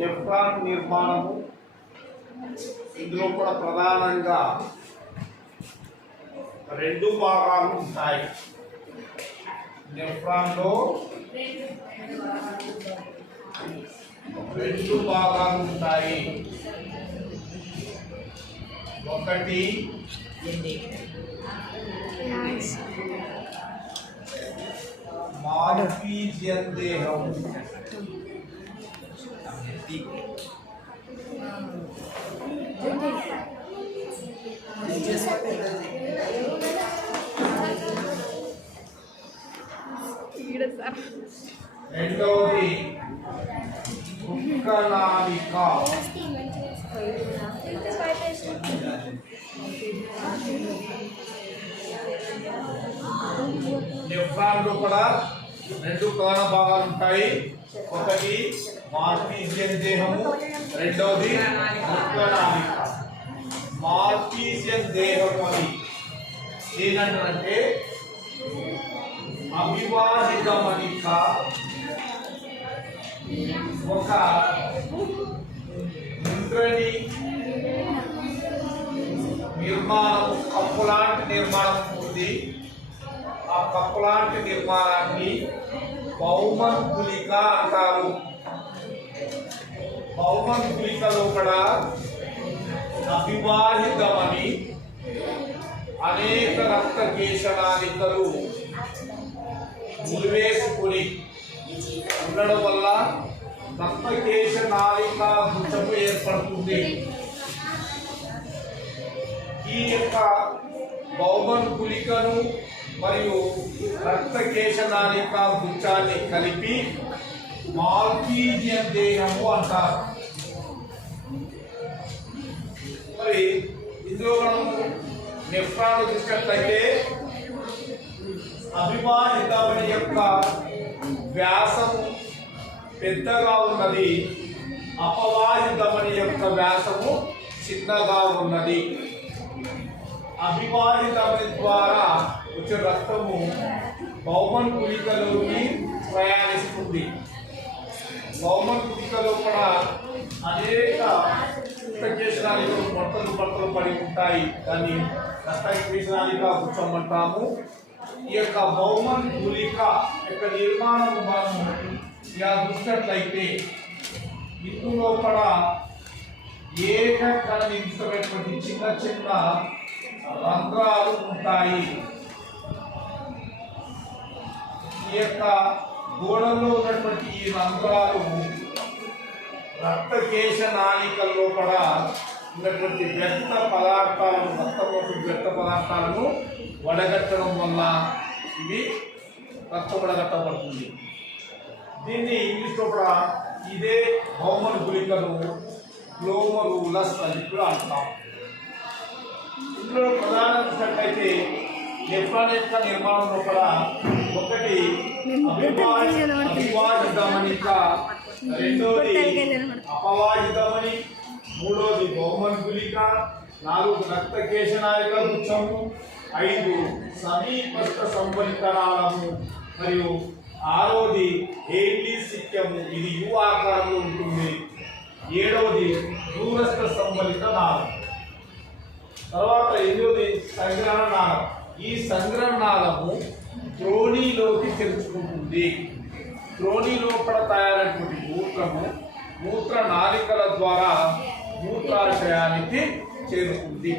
Nephron నిర్మాణము. ఇందులో కూడా ప్రధానంగా రెండు భాగాలు ఉంటాయి. నెఫ్రాన్లో రెండు భాగాలు ఉంటాయి. ఒకటి మార్ఫీజియన్ దేహం, రెండవది వృక్కనాళిక. నెఫ్రాన్లో కూడా రెండు ప్రధాన భాగాలు ఉంటాయి. ఒకటి మార్ఫీజియన్ దేహము, రెండవది వృక్కనాళిక. మార్ఫీజియన్ దేహం అని ఏంటంటే అవివాహిత మణిక, ఒక ఇంద్రని నిర్మాణం, కప్పు లాంటి నిర్మాణం ఉంది. ఆ కప్పు లాంటి నిర్మాణాన్ని బహుమంతులిక అంటారు. బహుమంతులికలో కూడా అవివాహితమని అనేక రక్త కేశనాళికలు ముడివేసుకుని ఉండడం వల్ల రక్తకేశ నాళిక గుచ్చము ఏర్పడుతుంది. ఈ యొక్క బహుమంతులికను మరియు రక్తకేశ నాళిక గుచ్చాన్ని కలిపి మార్ఫీజియన్ దేహము అంటారు. మరి ఇందులో మనం నెఫ్రాన్ చూసినట్లయితే అవివాహితమణి యొక్క వ్యాసము పెద్దగా ఉన్నది, అపవాహితమణి యొక్క వ్యాసము చిన్నగా ఉన్నది. అవివాహితమణి ద్వారా వచ్చే రక్తము బహుమంతులికలోకి ప్రయాణిస్తుంది. బహుమంతులికలో కూడా అనేక రక్తకేశనాళికలు బట్టలు పడి ఉంటాయి. దాన్ని రక్తకేశనాళిక గుచ్చమంటాము. ఈ యొక్క బహుమంతులిక యొక్క నిర్మాణం మనము ఇలా చూసినట్లయితే ఇందులో కూడా ఏకకణితమైనటువంటి చిన్న చిన్న రంధ్రాలు ఉంటాయి. ఈ యొక్క గోడల్లో ఉన్నటువంటి ఈ రంధ్రాలు రక్తకేశ నాళికల్లో కూడా ఉన్నటువంటి వ్యర్థ పదార్థాలను, రక్తంలోకి వ్యర్థ పదార్థాలను వడగట్టడం వల్ల ఇవి రక్తం వడగట్టబడుతుంది. దీన్ని ఇంగ్లీష్లో కూడా ఇదే బహుమంతులికను గ్లోమరులస్ అని కూడా అంటాం. ఇందులో ప్రధాన చూసినట్లయితే నెఫ్రాన్ యొక్క నిర్మాణంలో కూడా ఒకటి అవివాహితమణిక, రెండోది అపవాహితమణి, మూడోది బహుమంతులిక, 4 రక్తకేశనాళిక గుచ్చము, 5 సమీపస్థ సంవలికనాళము మరియు 6వది ఏలిసిక్యము, ఇది యు ఆకారంలో ఉంటుంది. 7వది దూరస్థ సంవలిక నాళం. తర్వాత 8వది సంగ్రహణ నాళం. ఈ సంగ్రహణ నాళము త్రోణిలోకి తెరుచుకుంటుంది. త్రోణి లోపల తయారైనటువంటి మూత్రము మూత్ర నాళికల ద్వారా మూత్రాశయానికి చేరుతుంది.